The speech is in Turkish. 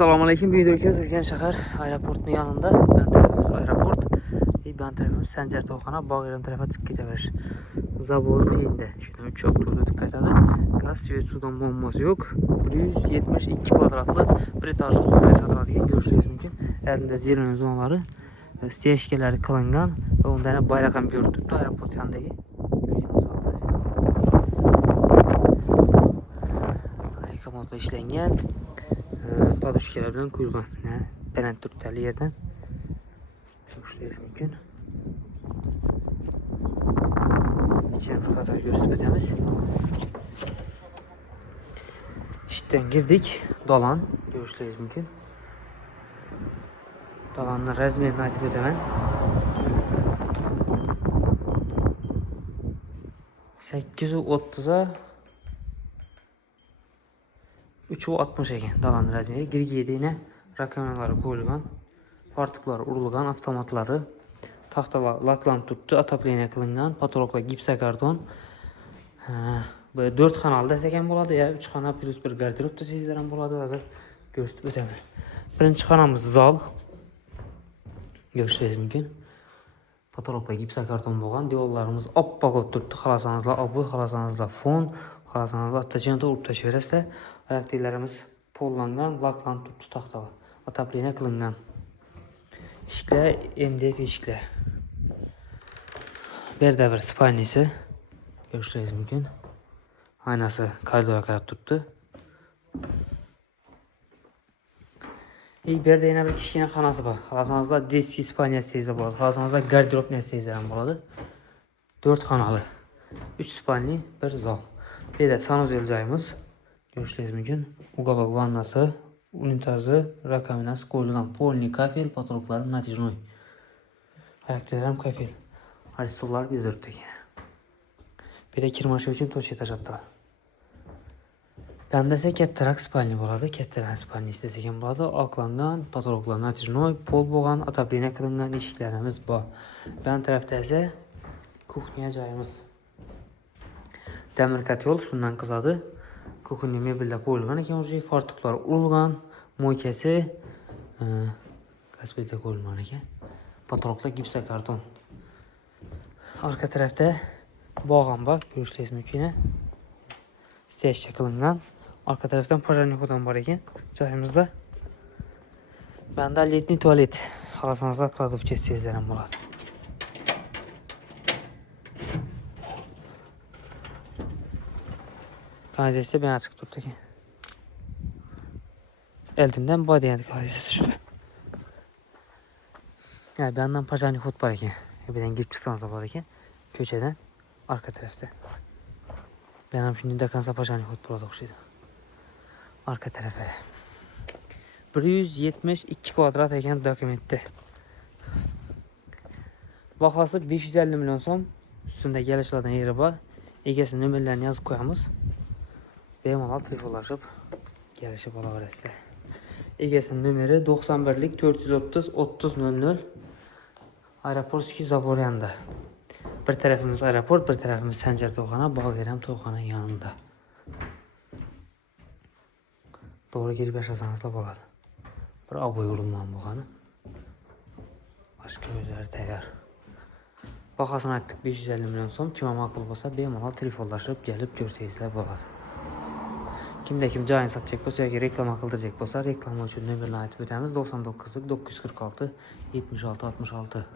Assalamu alaikum. Videodayız Ülken Şəhər aeroportunun yanında. Ben tarafımız aeroport. Ben tarafımız Səncər Toxana, Bağıran tarafa çıkıp gidebilir. Zaboru deyinde. Şimdi çok tuzlu dikkat edin. Gaz ve sudan bombası yok. 172 kvadratlı bir etajlı otel satıladigan görüşünüz mümkün. Elinde zirveli zonaları, steşkeleri kılıngan ve ondan bayrağın görüntüsü aeroport yanındaki. Harika modda işlengen. Paduşkeler bilen kuyulgan. Belent türkterli yerden. Görüşünüz mümkün. İçine bir kadar gösterip ötemiz. İşten girdik. Dolan. Görüşünüz mümkün. Dolanın rezmerini aytıp ötemen. 830'a 360 ekan dolanın rezmeri. Girgiyediğine rakamları koyulgan. Fartıklar urulgan, avtomatları. Taxtalar laklanıp tuttu, atapleniya kılıngan, patologlar gipsa karton. Böyle 4 kanal deseken boladı ya, 3 kanal plus bir gardırop da sizlerin boladı. Hazır gösterip ötelim. Birinci kanalımız zal. Görüşürüz mümkün. Patologlar gipsa karton boğan. Diyorlarımız oppak tuttu. Xalasanızla abu, xalasanızla fon, xalasanızla atacağında urup taşı veresle. Ayak dillerimiz pollangan, laklanıp tuttu taxtalar. Atapleniya kılıngan. İşikler, MDF işikler. Bir de bir spalnisi. Görüşürüz mümkün. Aynası kaydoya kadar tuttu. Bir de yine bir kişinin xanası var. Xalasanızda diski spalniya seyizde buladı. Xalasanızda gardırop neseyizlerin buladı. 4 xanalı. 3 spalni, 1 zal. Bir de sanuzel cayımız. Görüşürüz mümkün. Ugalog vannası, unitazı, rakaminası koyulgan. Polni kafel, patologların natijnoy. Ayaklarım kafel. Aristollar bildirdik. Bir de kirmaşı için toş yetişattılar. Ben de ise kettirak spalni boladı. Kettirak spalni isteseken boladı. Aklangan, patologlar natijnoy, pol boğan, ataplene kılıngan işiklerimiz bu. Ben tarafta ise kuchnya cayımız. Demir kat yol şundan kızadı. Kuchnya mebille koyulgan eken ucu. Fartıklar urulgan, moykesi kasbete koyulgan eken. Patologlar gipsa karton. Arka tarafta bağım var. Görüşürüz mümkün. Steşçe kılıngan. Arka taraftan pajarnikodan var eken. Cayımızda. Bende letni tuvalet. Xalasanızda kladov geçsizlerim buladı. Kanalizasyon ben açık tuttu ki. Eldimden bu diyen kanalizasyon şurada. Yani bir yandan pajarnikot var eken. Birden girip çıksanız da var eken. Köçeden arka tarafta. Benim şimdi de kansa pajarnikot burada okşuydu. Arka tarafa. 172 kvadrat eken dokumentte. Bakası 550 milyon som. Üstünde gelişlerden yeri var. Egesinin nömerlerini yazıp koyamız. Benim al telefonlaşıp gelişip alabilirsiniz. Egesinin nömeri 91'lik 430 30 00. Aeroport 2 Zaboryan'da. Bir tarafımız aeroport, bir tarafımız Səncər Toxana, Bağıran Toxana yanında. Doğru girip yaşasanız da boladı. Bir aboy urulman buğanı. Başka özləri təyər. Baxasını aytdık 550 milyon som. Kimə makul olsa bemalal telefonlaşıp gelip görsəyizlər boladı. Kimdə kim cayın satacak olsa ya ki reklam akıldıracak olsa reklamı için nömrələ aytıb ötəmiz 99'lık 946 76 66.